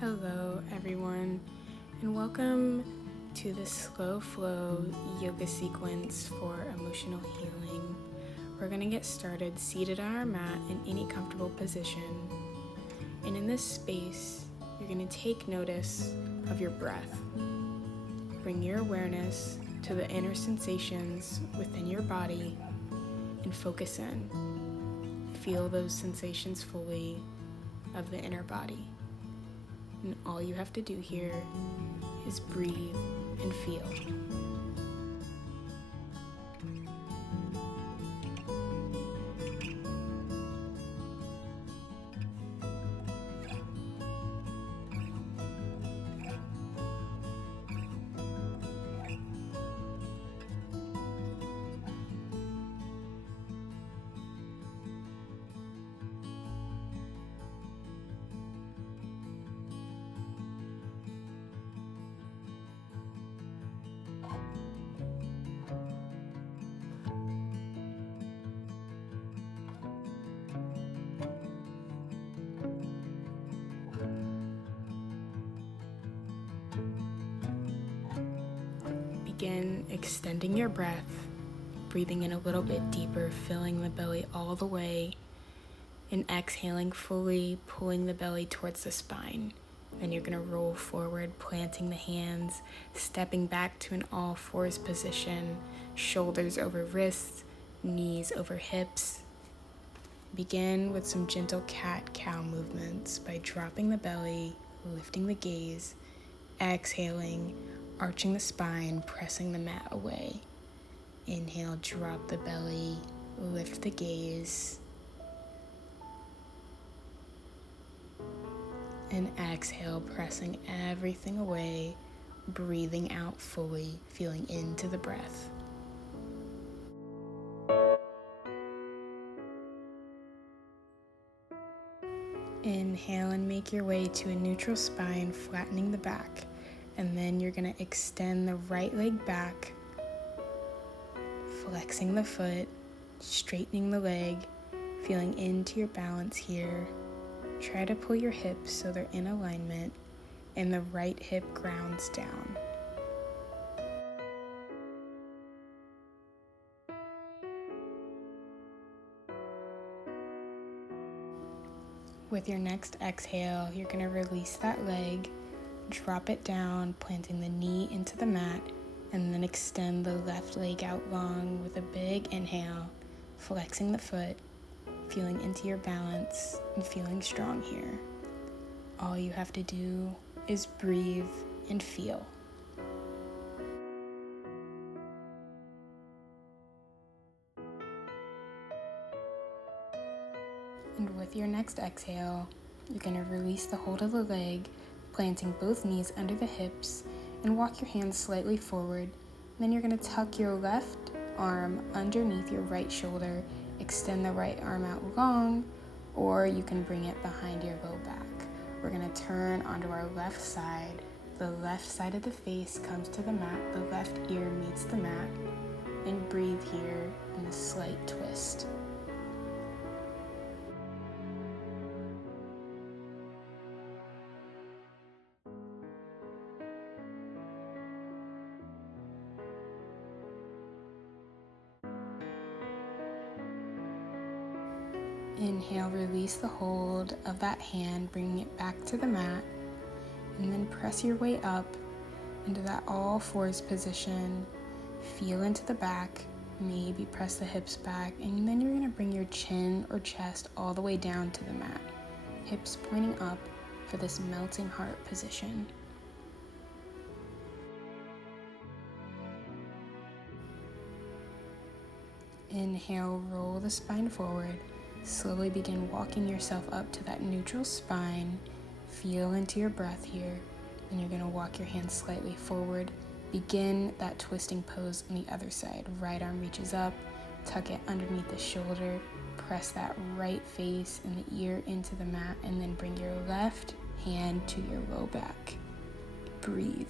Hello everyone, and welcome to the slow flow yoga sequence for emotional healing. We're going to get started seated on our mat in any comfortable position. And in this space, you're going to take notice of your breath. Bring your awareness to the inner sensations within your body and focus in. Feel those sensations fully of the inner body. And all you have to do here is breathe and feel. Begin extending your breath, breathing in a little bit deeper, filling the belly all the way, and exhaling fully, pulling the belly towards the spine. Then you're going to roll forward, planting the hands, stepping back to an all fours position, shoulders over wrists, knees over hips. Begin with some gentle cat-cow movements by dropping the belly, lifting the gaze, exhaling, arching the spine, pressing the mat away. Inhale, drop the belly, lift the gaze. And exhale, pressing everything away, breathing out fully, feeling into the breath. Inhale and make your way to a neutral spine, flattening the back. And then you're going to extend the right leg back, flexing the foot, straightening the leg, feeling into your balance here. Try to pull your hips so they're in alignment and the right hip grounds down. With your next exhale, you're going to release that leg, drop it down, planting the knee into the mat, and then extend the left leg out long with a big inhale, flexing the foot, feeling into your balance, and feeling strong here. All you have to do is breathe and feel. And with your next exhale, you're going to release the hold of the leg, planting both knees under the hips, and walk your hands slightly forward. Then you're going to tuck your left arm underneath your right shoulder, extend the right arm out long, or you can bring it behind your low back. We're going to turn onto our left side. The left side of the face comes to the mat, the left ear meets the mat, and breathe here in a slight twist. Inhale, release the hold of that hand, bringing it back to the mat, and then press your way up into that all fours position. Feel into the back, maybe press the hips back, and then you're going to bring your chin or chest all the way down to the mat, hips pointing up for this melting heart position. Inhale, roll the spine forward. Slowly begin walking yourself up to that neutral spine. Feel into your breath here. And you're going to walk your hands slightly forward. Begin that twisting pose on the other side. Right arm reaches up. Tuck it underneath the shoulder. Press that right face and the ear into the mat. And then bring your left hand to your low back. Breathe.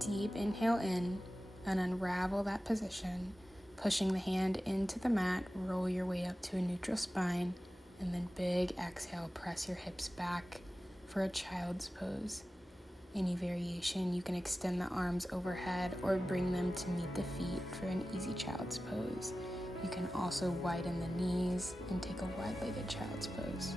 Deep inhale in and unravel that position, pushing the hand into the mat, roll your way up to a neutral spine, and then big exhale, press your hips back for a child's pose. Any variation, you can extend the arms overhead or bring them to meet the feet for an easy child's pose. You can also widen the knees and take a wide-legged child's pose.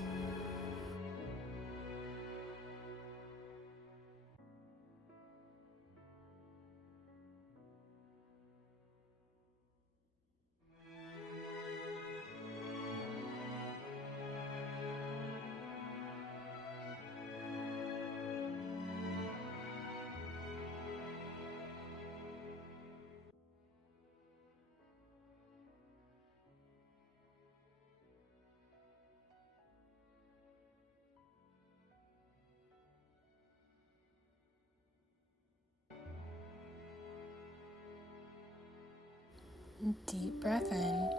Deep breath in,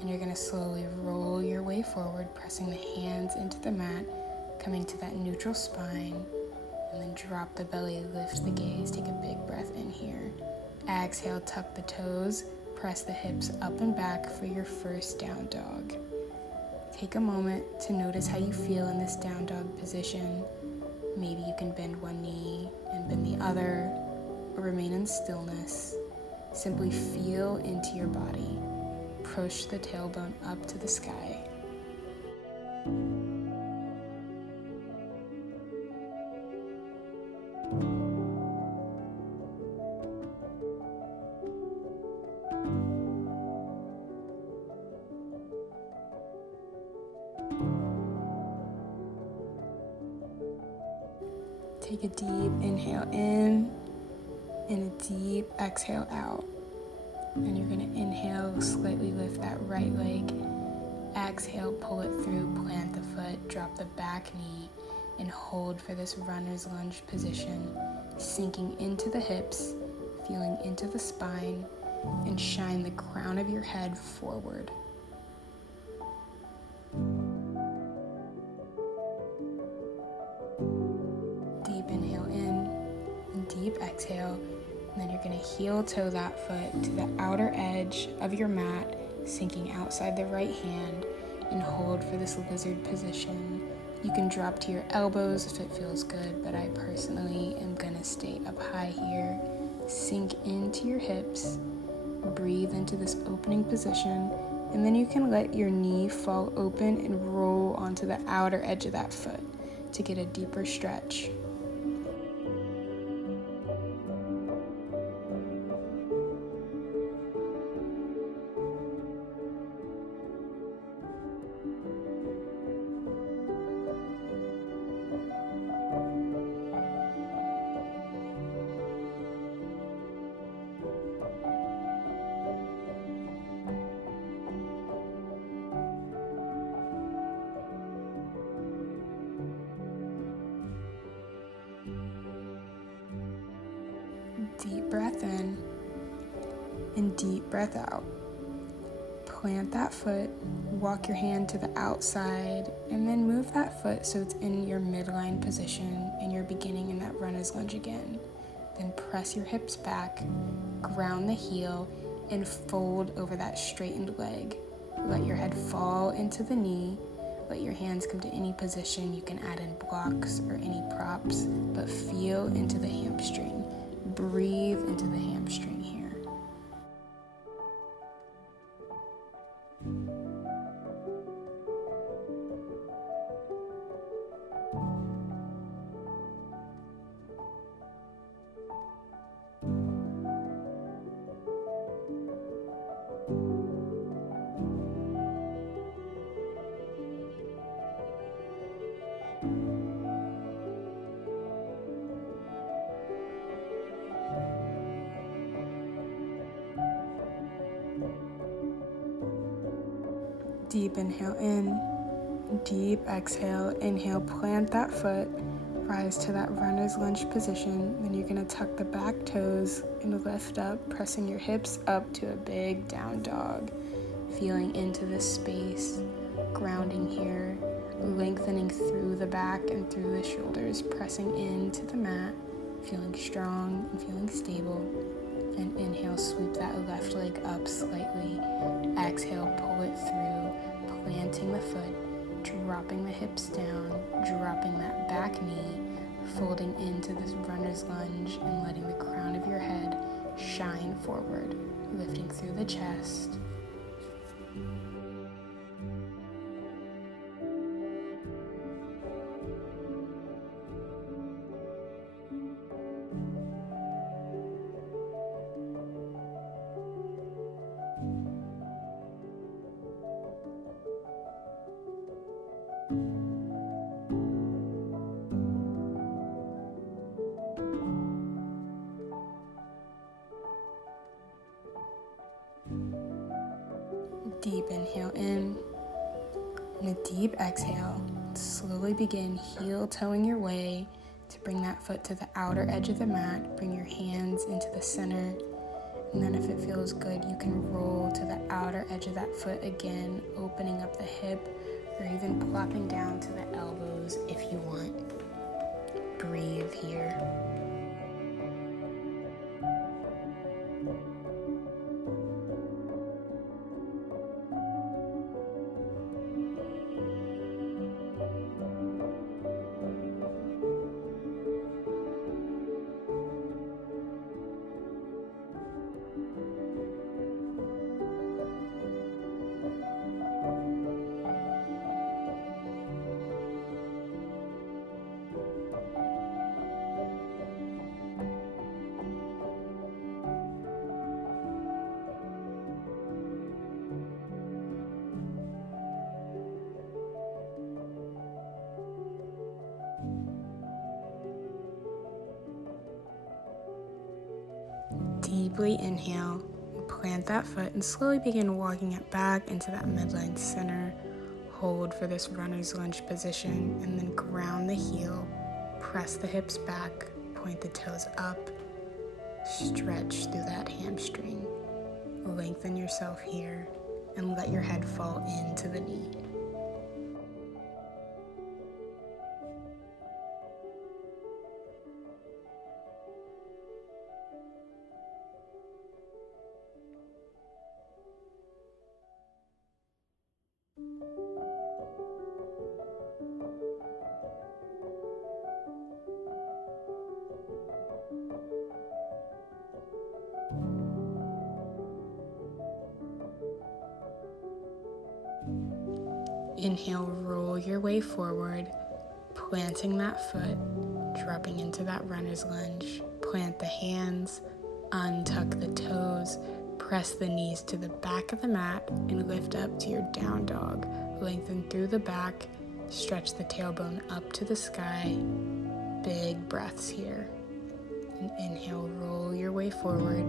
and you're going to slowly roll your way forward, pressing the hands into the mat, coming to that neutral spine, and then drop the belly, lift the gaze, take a big breath in here. Exhale, tuck the toes, press the hips up and back for your first down dog. Take a moment to notice how you feel in this down dog position. Maybe you can bend one knee and bend the other, or remain in stillness. Simply feel into your body. Push the tailbone up to the sky. Take a deep inhale in and a deep exhale out. And you're going to inhale, slightly lift that right leg. Exhale, pull it through, plant the foot, drop the back knee, and hold for this runner's lunge position, sinking into the hips, feeling into the spine, and shine the crown of your head forward. Deep inhale in and deep exhale. And then you're going to heel toe that foot to the outer edge of your mat, sinking outside the right hand, and hold for this lizard position. You can drop to your elbows if it feels good, but I personally am going to stay up high here. Sink into your hips, breathe into this opening position, and then you can let your knee fall open and roll onto the outer edge of that foot to get a deeper stretch. Deep breath in and deep breath out. Plant that foot, walk your hand to the outside, and then move that foot so it's in your midline position and you're beginning in that runner's lunge again. Then press your hips back, ground the heel, and fold over that straightened leg. Let your head fall into the knee. Let your hands come to any position. You can add in blocks or any props, but feel into the hamstring. Breathe into the hamstring here. Deep inhale in, deep exhale. Inhale, plant that foot, rise to that runner's lunge position. Then you're gonna tuck the back toes and lift up, pressing your hips up to a big down dog. Feeling into this space, grounding here, lengthening through the back and through the shoulders, pressing into the mat. feeling strong and feeling stable. And inhale, sweep that left leg up slightly. Exhale, pull it through, planting the foot, dropping the hips down, dropping that back knee, folding into this runner's lunge and letting the crown of your head shine forward, lifting through the chest. Deep inhale in, and a deep exhale. Slowly begin heel-toeing your way to bring that foot to the outer edge of the mat. Bring your hands into the center, and then if it feels good, you can roll to the outer edge of that foot again, opening up the hip, or even plopping down to the elbows if you want. Breathe here. Deeply inhale, plant that foot and slowly begin walking it back into that midline center. Hold for this runner's lunge position and then ground the heel. Press the hips back, point the toes up, stretch through that hamstring. Lengthen yourself here and let your head fall into the knee. Inhale, roll your way forward, planting that foot, dropping into that runner's lunge. Plant the hands, untuck the toes, press the knees to the back of the mat, and lift up to your down dog. Lengthen through the back, stretch the tailbone up to the sky. Big breaths here. And inhale, roll your way forward.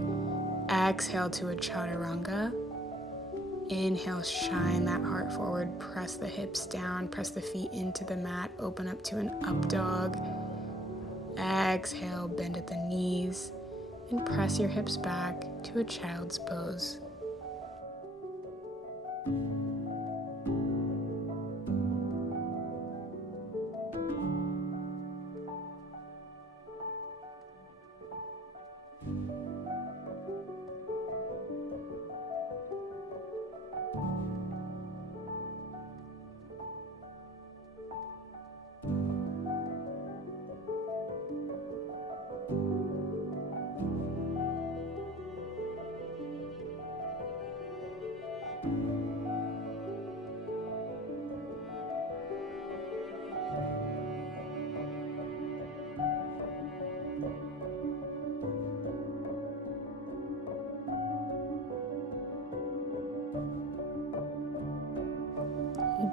Exhale to a chaturanga. Inhale, shine that heart forward, press the hips down, press the feet into the mat, open up to an up dog. Exhale, bend at the knees, and press your hips back to a child's pose.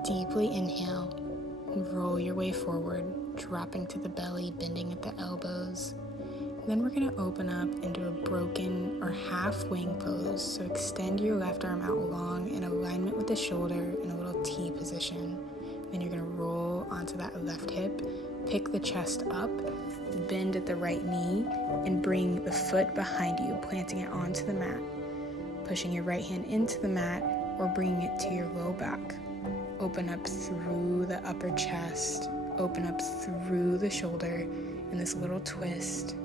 Deeply inhale and roll your way forward, dropping to the belly, bending at the elbows. Then we're going to open up into a broken or half wing pose. So extend your left arm out long in alignment with the shoulder in a little T position. Then you're going to roll onto that left hip, pick the chest up, bend at the right knee, and bring the foot behind you, planting it onto the mat. Pushing your right hand into the mat or bringing it to your low back. Open up through the upper chest, open up through the shoulder in this little twist.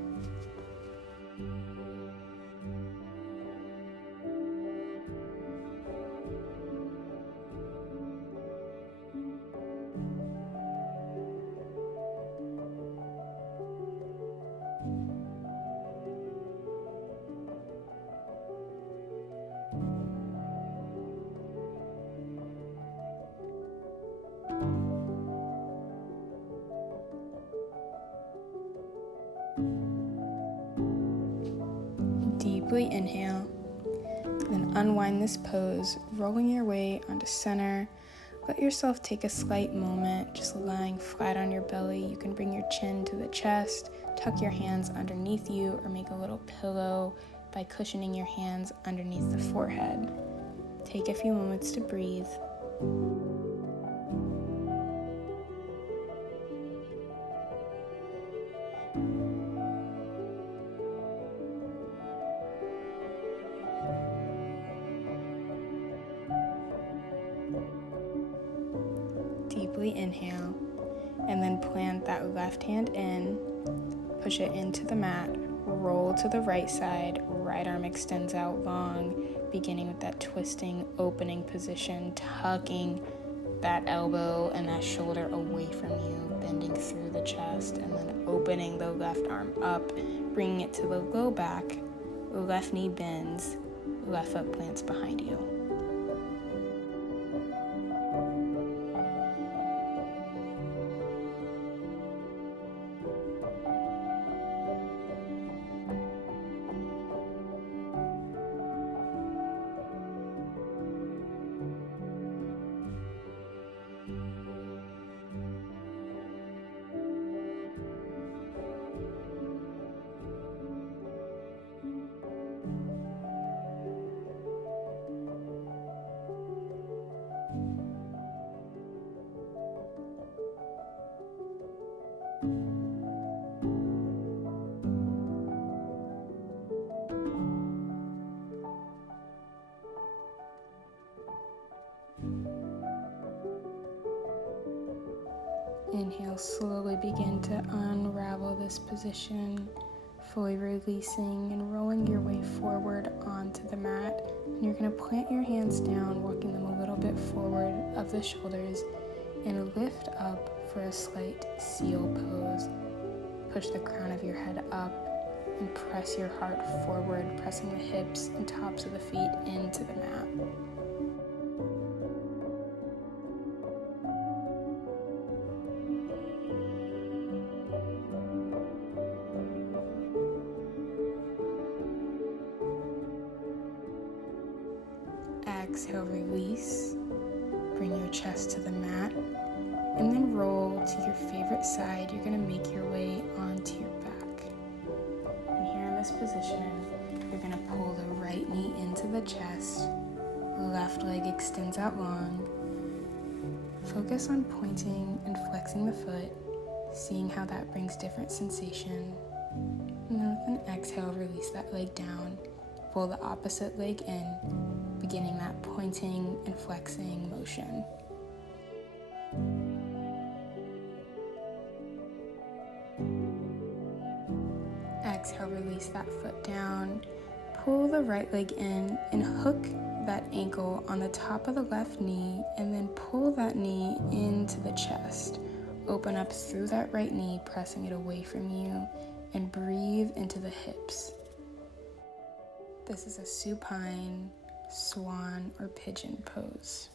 Deeply inhale, then unwind this pose, rolling your way onto center. Let yourself take a slight moment, just lying flat on your belly. You can bring your chin to the chest, tuck your hands underneath you, or make a little pillow by cushioning your hands underneath the forehead. Take a few moments to breathe. Deeply inhale, and then plant that left hand in, push it into the mat, roll to the right side, right arm extends out long, beginning with that twisting, opening position, tucking that elbow and that shoulder away from you, bending through the chest, and then opening the left arm up, bringing it to the low back, left knee bends, left foot plants behind you. Inhale, slowly begin to unravel this position, fully releasing and rolling your way forward onto the mat. And you're going to plant your hands down, walking them a little bit forward of the shoulders, and lift up for a slight seal pose. Push the crown of your head up and press your heart forward, pressing the hips and tops of the feet into the mat. Exhale, release. Bring your chest to the mat, and then roll to your favorite side. You're going to make your way onto your back. And here in this position, you're going to pull the right knee into the chest. Left leg extends out long. Focus on pointing and flexing the foot, seeing how that brings different sensation. And then with an exhale, release that leg down. Pull the opposite leg in, beginning that pointing and flexing motion. Exhale, release that foot down. Pull the right leg in and hook that ankle on the top of the left knee, and then pull that knee into the chest. Open up through that right knee, pressing it away from you, and breathe into the hips. This is a supine, swan, or pigeon pose.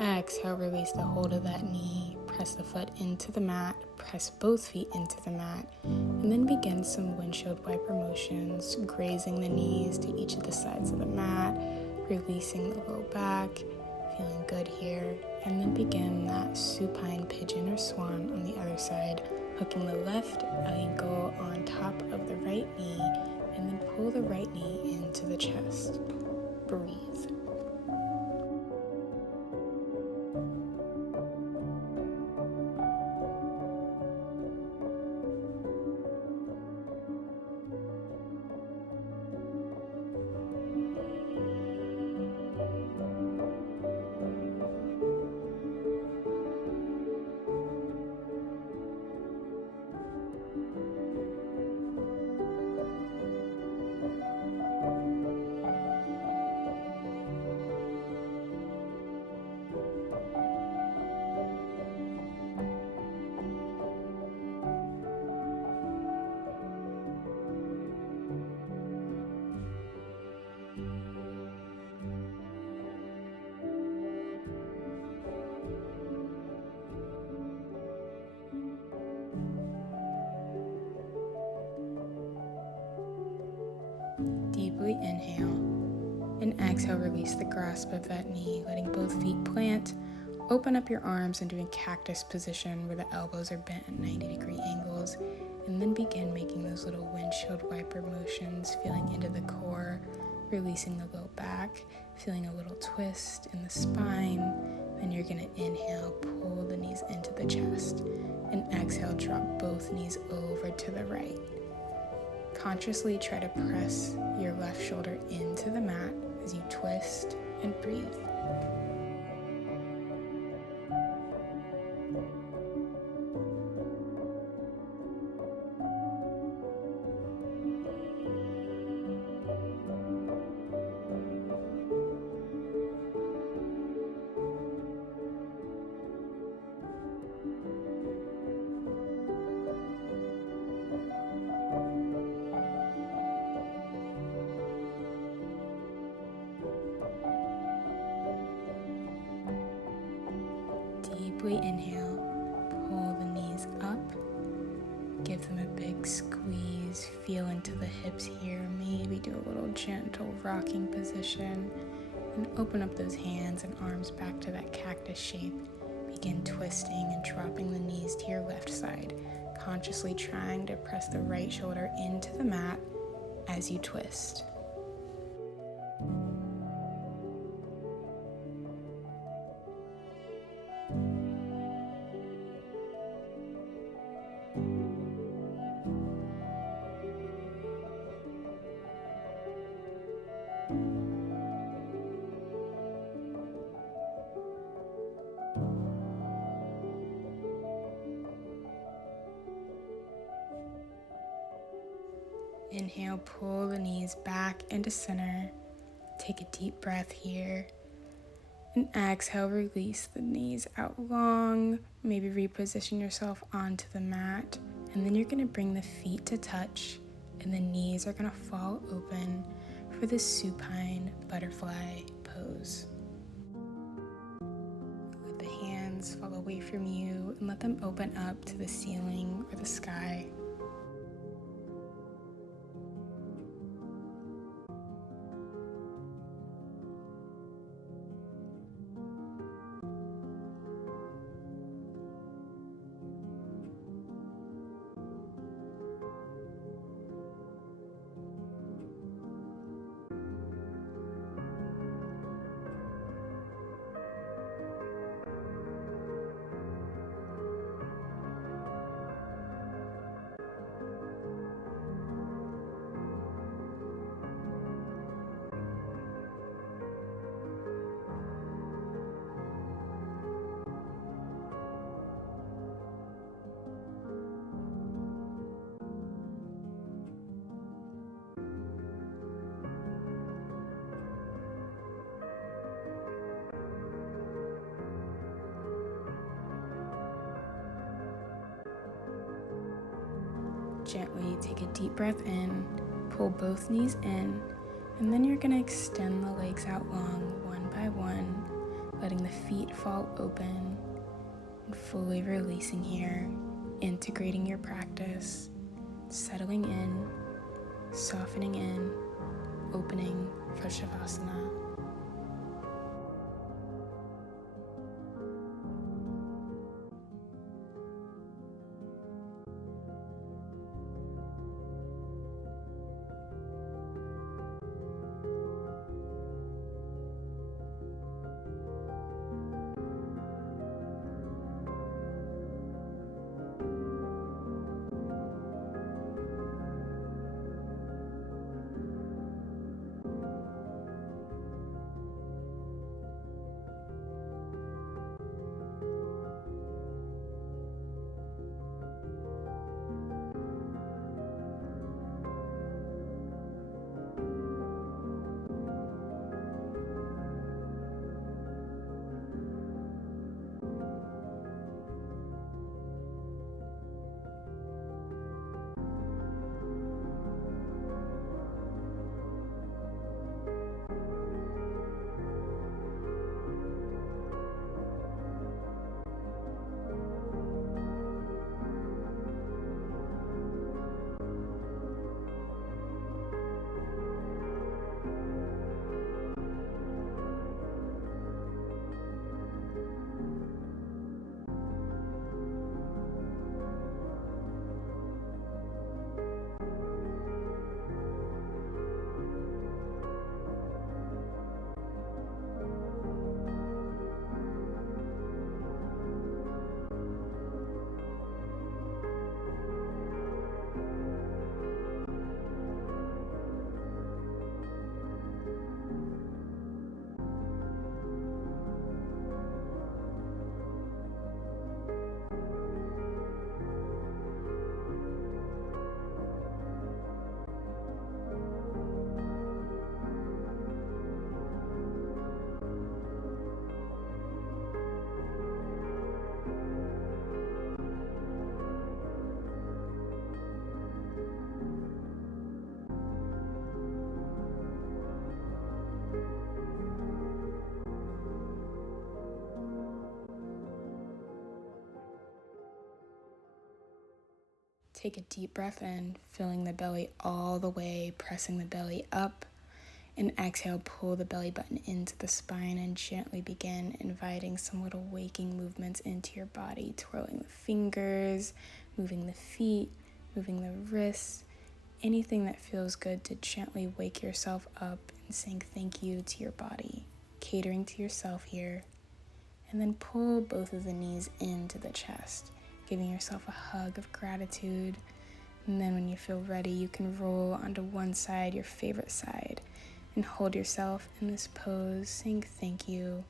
Exhale, release the hold of that knee. Press the foot into the mat. Press both feet into the mat. And then begin some windshield wiper motions, grazing the knees to each of the sides of the mat, releasing the low back, feeling good here. And then begin that supine pigeon or swan on the other side, hooking the left ankle on top of the right knee, and then pull the right knee into the chest. Breathe. Deeply inhale, and exhale, release the grasp of that knee, letting both feet plant. Open up your arms and do a cactus position where the elbows are bent at 90-degree angles, and then begin making those little windshield wiper motions, feeling into the core, releasing the low back, feeling a little twist in the spine. Then you're going to inhale, pull the knees into the chest, and exhale, drop both knees over to the right. Consciously try to press your left shoulder into the mat as you twist and breathe. Deeply inhale, pull the knees up, give them a big squeeze, feel into the hips here, maybe do a little gentle rocking position, and open up those hands and arms back to that cactus shape. Begin twisting and dropping the knees to your left side, consciously trying to press the right shoulder into the mat as you twist. Inhale, pull the knees back into center. Take a deep breath here. And exhale, release the knees out long. Maybe reposition yourself onto the mat. And then you're going to bring the feet to touch. And the knees are going to fall open for the supine butterfly pose. Let the hands fall away from you and let them open up to the ceiling or the sky. Gently take a deep breath in, pull both knees in, and then you're going to extend the legs out long one by one, letting the feet fall open and fully releasing here, integrating your practice, settling in, softening in, opening for Savasana. Take a deep breath in, filling the belly all the way, pressing the belly up. And exhale, pull the belly button into the spine and gently begin inviting some little waking movements into your body, twirling the fingers, moving the feet, moving the wrists, anything that feels good to gently wake yourself up and saying thank you to your body, catering to yourself here. And then pull both of the knees into the chest, giving yourself a hug of gratitude. And then when you feel ready, you can roll onto one side, your favorite side, and hold yourself in this pose, saying thank you.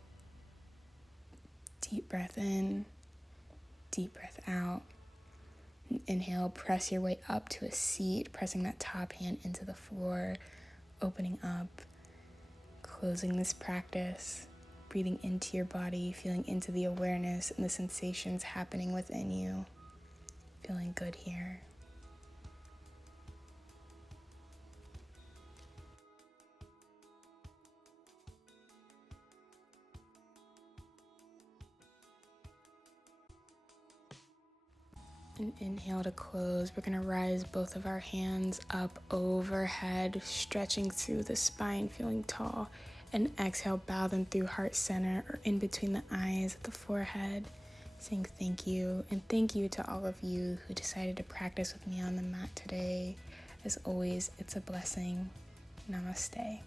Deep breath in, deep breath out. And inhale, press your way up to a seat, pressing that top hand into the floor, opening up, closing this practice, breathing into your body, feeling into the awareness and the sensations happening within you. Feeling good here. And inhale to close. We're going to rise both of our hands up overhead, stretching through the spine, feeling tall. And exhale, bow them through heart center or in between the eyes at the forehead, saying thank you. And thank you to all of you who decided to practice with me on the mat today. As always, it's a blessing. Namaste.